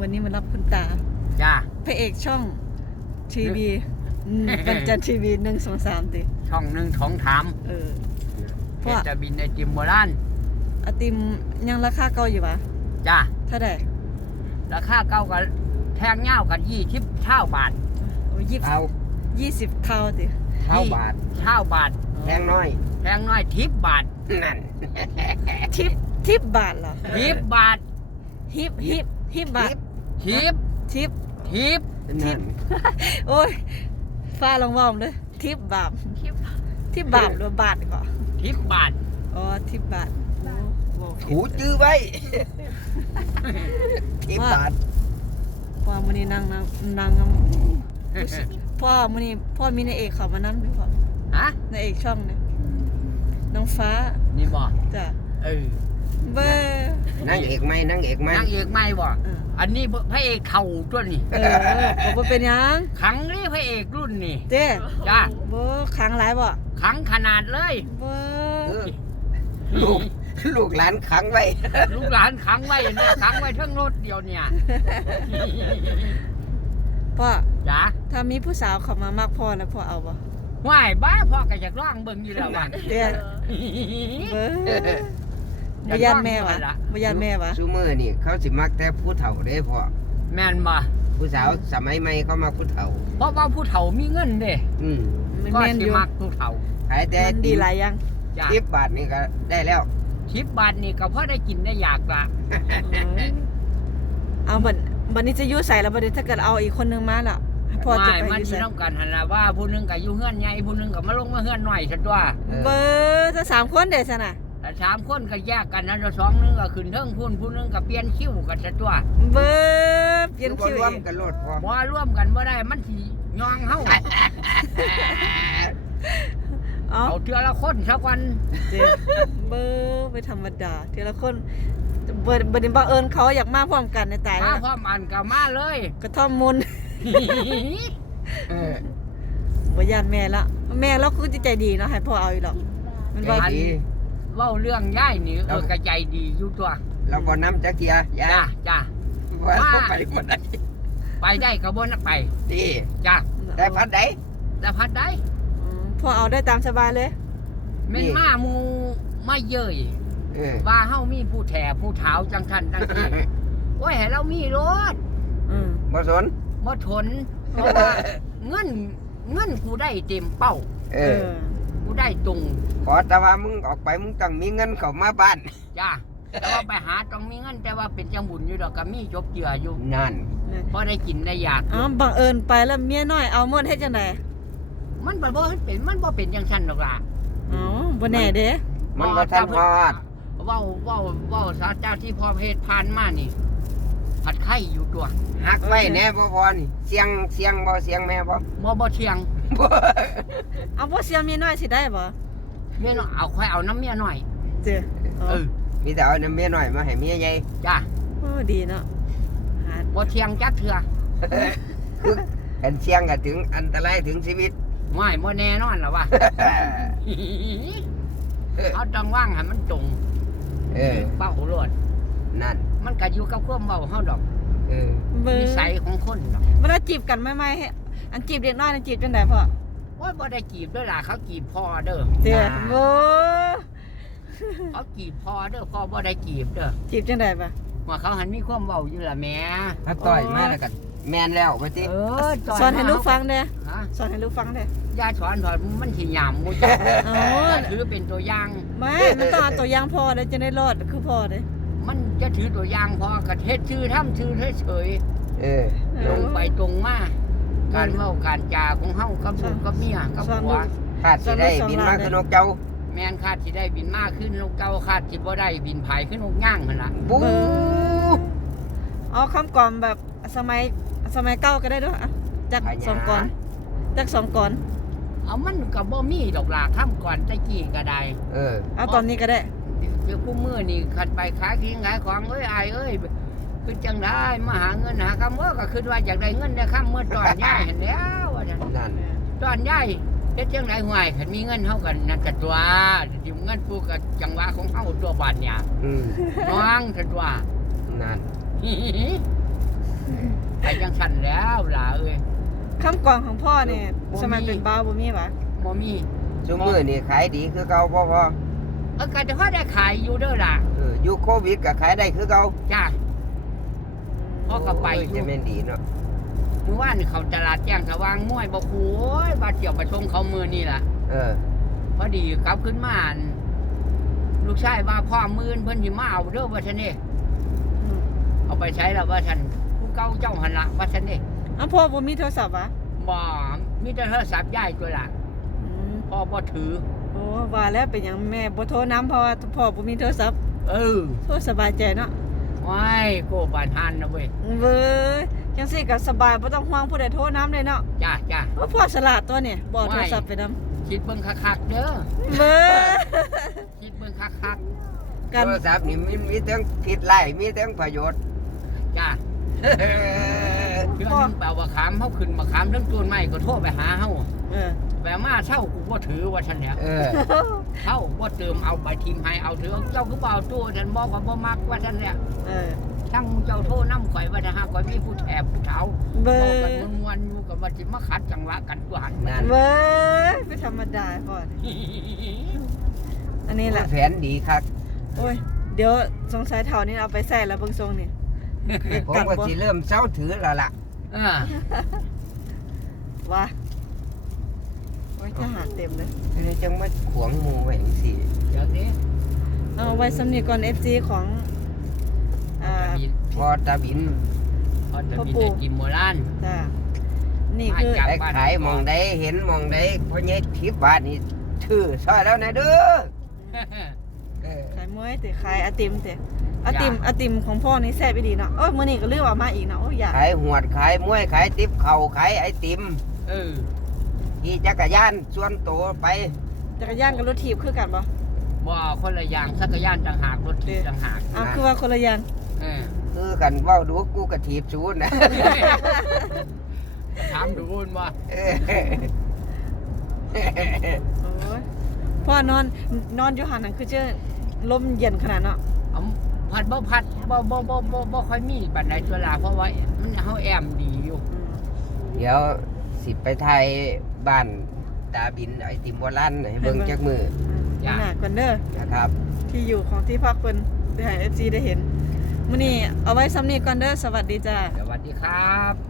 วันนี้มารับคุณตาจ้าพระเอกช่องทีวีบันจันทีวีหนึ่งสองสามติช่องหนึ่งของถามเออเพเพราะชรจะบินไอติมโบราณไอติมยังราคาเก่าอยู่ปะจ้าเท่าไหร่ราคาเก้ากันแทงเง่ากันยี่ทิบเช่าบาทโอ้ยี่เอายี่สิบเท่าติเท่าบาทเช่าบาทแพงน้อยแทงน้อยทิปบาทนั่นทิปทิปบาทเหรอทิปบาทฮิปฮิปฮิปบาท ทิปทิปทิปนั่นโอ้ยฟ้าลองวอมเลยทิปบาททิปบาทหรือว่าบาทก่อนทิปบาทอ๋อทิปบาทโอ้โหถูจื้อไว้ที่บาทพ่อมื้อนี้นั่งนั่งนั่งพ่อมื้อนี้พ่อมีนายเอกเขามานั่ด้วยพ่อฮะนายเอกช่องเนี่ยน้องฟ้านี่บอกจ้ะเออเบอร์ นั่งเอกไหมนั่งเอกไหมนางเอกไม่บอกเออ อันนี้พระเอกเข่าตัวนี้เออบอกว่าเป็นหยังขังนี่พระเอกรุ่นนี่เจ้จ้าบ่ค้างหลายบ่ขังขนาดเลยเบอเอร์อลูกลูกหลานขังไว้ลูกหลานขังไว้เนี่ยขังไว้ทั้งรถเดียวเนี่ยพ่อจ้าถ้ามีผู้สาวเข้ามามากพ่อนะพ่อเอาบ่ว่ายบ้าพ่อก็อยากร้องเบิ่งอยู่แล้ววัน เจ้เบอร์ บ่ยานแม่วะบ่ยานแม่วะ ซูมือนี่เขาสิมักแต่ผู้เฒ่าเด้พ่อแม่นบ่ผู้สาวสมัยใหม่เขามาผู้เฒ่า เพราะว่าผู้เฒ่ามีเงินเด้อืมมันก็แม่นอสิยู่มักผู้เฒ่าขายแต่มันดีหลายอยังจ้าทิบบาทนี่ก็ได้แล้วชิปบาทนี่ก็พอได้กินได้อยากละเอาบัดบัดนี้จะอยู่ใส่แล้วบัดนี้ถ้าเกิดเอาอีกคนนึงมาล่ะพ่อจะไม่ไปมันอยู่สิใส่น้ำกันหันละว่าผู้หนึงก็อยู่เฮือนใหญ่ผู้หนึงก็มาลงมาเฮือนหน่อยซะตัวเออเบอร์จะสามคนเด้ซะน่ะ แต่สามคนก็แยกกันนะแล้วสองหนึงก็ขึ้นเทิงพุ่นผู้หนึงก็เปลี่ยนคิวกันซะตัวเบอร์เปลี่ยนคือคิวบ่รวมเองกันโลดพ่อบ่ร่วมกันบ่ได้มันสิยองเฮาเอาเอาเทื่อละคนสักวันเจ็บเบอร์ไปธรรมดาทีละคนเบอร์บัดนี้บังเอิญเขาอยากมาพร้อมกันในตายมาแล้วพร้อมอันก็มาเลย กระท่อมมุนเออบ่ย่านแม่ละ แม่เราคือจิตใจดีเนาะให้พ่อเอาอีกหรอกมันใจว่าดี เว้าเรื่องย่ายนี่เออกระใจดีอยู่ตัวเราบ่น้ำจักเทียยาจ้าจ้า ว่าว่าเขาไปบ่ได้ไปได้ก็บ่นะไปดีจ้าได้พัดได้ แต่พัดได้อืมพ่อเอาได้ตามสบายเลย แม่นนี่ มาหมูมาเย้ยเออว่าเฮามีผู้แถผู้เท้าจังทันจังทีโอ้ยให้เรามีรถอืมบ่สนบ่ทนเพราะว่าเงินเงินกูได้เต็มเป้า เอเอออ กูได้ตรงขอแต่ว่ามึงออกไปมึงต้องมีเงินเข้ามาบ้าน จ้าแต่ว่าไปหาต้องมีเงินแต่ว่าเป็นจังบุญอยู่ดอกก็มีจบเจืออยู่นั่นพอได้กินได้อยากอ๋อบังเอิญไปแล้วเมียน้อยเอาหมดเฮ็ดจังไดมันบ่บ่เป็นมันบ่เป็นจังซั่นดอกล่ะอ๋อบ่แน่เด้มันบ่ทันฮอดเว้าเว้าเว้าสาเจ้าที่พ่อเพศผ่านมานี่ผัดไข่อยู่ตัวหักไว้แน่บ่พอนี่เสียงเสียงบ่เสียงแม่บ่บ่บ่เที่ยงบ่ เอาบ่เสียเมียน้อยสิได้บ่เมียน้อยเอาค่อยเอาน้ำเมียหน่อยเจ้อ๋อเออมีแต่เอาน้ำเมียหน่อยมาให้เมียใหญ่จ้าโอ้ดีเนาะหาบ่เที่ยงจักเถื่อคือกันเสียงก็ถึงอันตรายถึงชีวิตไม่บ่แน่นอนหรอวะเอาต้องว่างให้มันตรงเออเป้าโลดนั่น มันก็อยู่กับความเว้าเฮาดอกเออเบอนิร์สัยของคนดอกเวลาจีบกันใหม่ๆให้ อันจีบเด็กน้อยนั่นจีบจังไดพ่อโอ้ยบ่ได้จีบด้วยล่ะเขาจีบพ่อเด้อเจ้โอ้เขาจีบพ่อเด้อพ่อบ่ได้จีบเด้อจีบจังไดบ่ะว่าเขาหันมีความเว้าอยู่ล่ะแหม่ถ้าต่อยมาแล้วก็แม่นแล้วว่าติเออตสอนให้ลูกฟังเด้ฮะสอนให้ลูกฟังเด้อย่าสอนถอดมันสิยามมูจ้ะอ๋อถือเป็นตัวอย่างไม่มันต้องเอาตัวอย่างพ่อเด้จะได้รอดคือพ่อเด้มันจะถือตัวอย่างพอกระเทศชื่อทำชื่อเฉยเออๆตรงไปตรงมา การเว้าการจาของเฮากับลูกกับเมียกับสอนผัลูวกขาดสิได้บินมาคือนกเจ้า แม่นคาดสิได้บินมากขึ้นนกเก่าคาดสิบ่ได้บินไผขึ้นนกย่างหั่นล่ะบู๊เอาคำกล่อมแบบสมัยสมัยเก่าก็ได้ด้วยอะจากสองก่อนจากสองก่อนเอามันก็บ่มีดอกล่ะคำก่อนตะกี้ก็ได้ เออ เอาตอนนี้ก็ได้เดี๋ยวผู้มือนี่คันไปขายขี้ขายของเอ้ยอายเอ้ย คือจังได้มาหาเงินหาคำเมื่อก็คือว่าอยากได้เงินได้คำเมื่อตอนย่ายเห็นแล้วว่าจังนั่นตอนย่ายเฮ็ดจังไดห่วยคันมีเงินเฮากันนั่นก็ตัวสิเงินปูก็จังหวะของเฮาตัวบาดเนี่ยอืมน้องก็ตัวนั่นไปจังสั่นแล้วล่ะเอ้ยคำกล่องของพ่อเนี่ยบ่มีสมัยเป็นบ้าวบ่มีปะบ่มีซุมื้อนี่ขายดีคือเก่าพ่อพ่อเออก็จะพอได้ขายอยู่เด้อล่ะเอออยู่โควิดก็ขายได้คือเก่าจ้า พ่อก็ไปโยจะแม่นดีเนาะเมื่อวานเขาตลาดแจ้งสว่างม่วยบ่คูโอ้ยบาดเจ็บไปชมเขามือนี่ล่ะ เออ พอดีกลับขึ้นมาอั่นลูกชายว่าพ่อมื่นเพิ่นสิมาเอาเด้อว่าซั่นนี่เอาไปใช้แล้วว่าซั่นผู้เก่าเจ้าหันละว่าซั่นนี่อ้าวพ่อบ่มีโทรศัพท์วะบ่มีแต่โทรศัพท์ยายตัวล่ะอืมพ่อบ่ถือ โอ้ว่าแล้วเป็นหยังแม่บ่โทรนํเพราะว่าพ่อบ่มีโทรศัพท์เออ โทรสบายใจเนาะ ว้ายโกบานหันนะเว้ยเว้ยจังซี่ก็สบายบ่ต้องห่วงผู้ใดโทรนํเลยเนาะจ้าจ้า ว่าพ่อฉลาดตัวเนี่ยบ่เอาโทรไม่ศัพท์ไปนํคิดเบิ่งคักๆเด้อเบ้อคิดเบิ่งคักกัน โทรศัพท์นี่มีมีทั้งผิดไล่มีทั้งประโยชน์ ๆจ้าเพื่อนนึงแปลว่าขามเฮาขึ้นมาขามทั้งต้นไม้ก็โทรไปหาเฮาเออ แปลมาเช่ากูบ่ถือว่าซั่นแหละเออเช่าบ่เติมเอาไปทีมให้เอาถือเจ้าคือบ่เอาตู้ฉันบอกว่าบ่มักว่าซั่นแหละเออทั้งเจ้าโทรนำข่อยว่าถ้าหากข่อยมีผู้แถบผู้เฒ่าเบ้บอกกันอมวนๆอยู่กับว่าสิมาขัดจังหวะกันตัวหันนั่นเว้ยไม่ธรรมดาพ่อนี่อันนี้แหละแผนดีครับโอ้ยเดี๋ยวสงสัยเท่านี้เอาไปใส่แล้วเบิ่งทรงนี่ผมกัดก็บ่สิเริ่มเศร้าถือแล้วล่ะเออว่าไว้ ทหารเต็มเลยเลยจังมาขวางหมูไว้จังซี่เดี๋ยวนี้เอาไว้สำนีก่อน FG ของอ่า พอตาบินพอจะพ่อมีปู่ แต่กินโบราณ จ้านี่คือมาจากไปขายหมองใดเห็นหมองใดพ่อใหญ่ทิพย์บาทนี่ถือซอยแล้วนะเด้อเออขายมวยแต่ขายไอติมแต่ไอติมไอติมของพ่อนี่แซ่บอีดีเนาะเอ้ยมื้อนี้ก็ลืมเอามาอีกเนาะโอ้ยอยากขายหวดขายมวยขายติ๊บเข่าขายไอติม เออ ขี่จักรยานส่วนตัวไปจักรยานกับรถถีบคือกันบ่บ่คนละอย่างสักรยานต่างหากรถถีบต่างหากอ้าวคือว่าคนละอย่างเออคือกันเว้าดูกูกระถีบสูนนะถามดูนว่าเออโอ้ยพ่อนอนนอนอยู่หันนั่นคือเจอลมเย็นขนาดเนาะเอาพัดบ่พัดบ่บ่บ่บ่บ่ค่อยมีปานใดตัวลาเพราะว่ามันเฮาแอมดีอยู่อืมเดี๋ยวสิไปไทย บ้านตาบินไอติมโบราณให้เบิ่งจักมืออ่าหน้าก่อนเด้อนะครับ ที่อยู่ของที่พักเพิ่นไปให้ FG ได้เห็นมื้อนี้เอาไว้ซ้ำนี้ก่อนเด้อสวัสดีจ้าสวัสดีครับ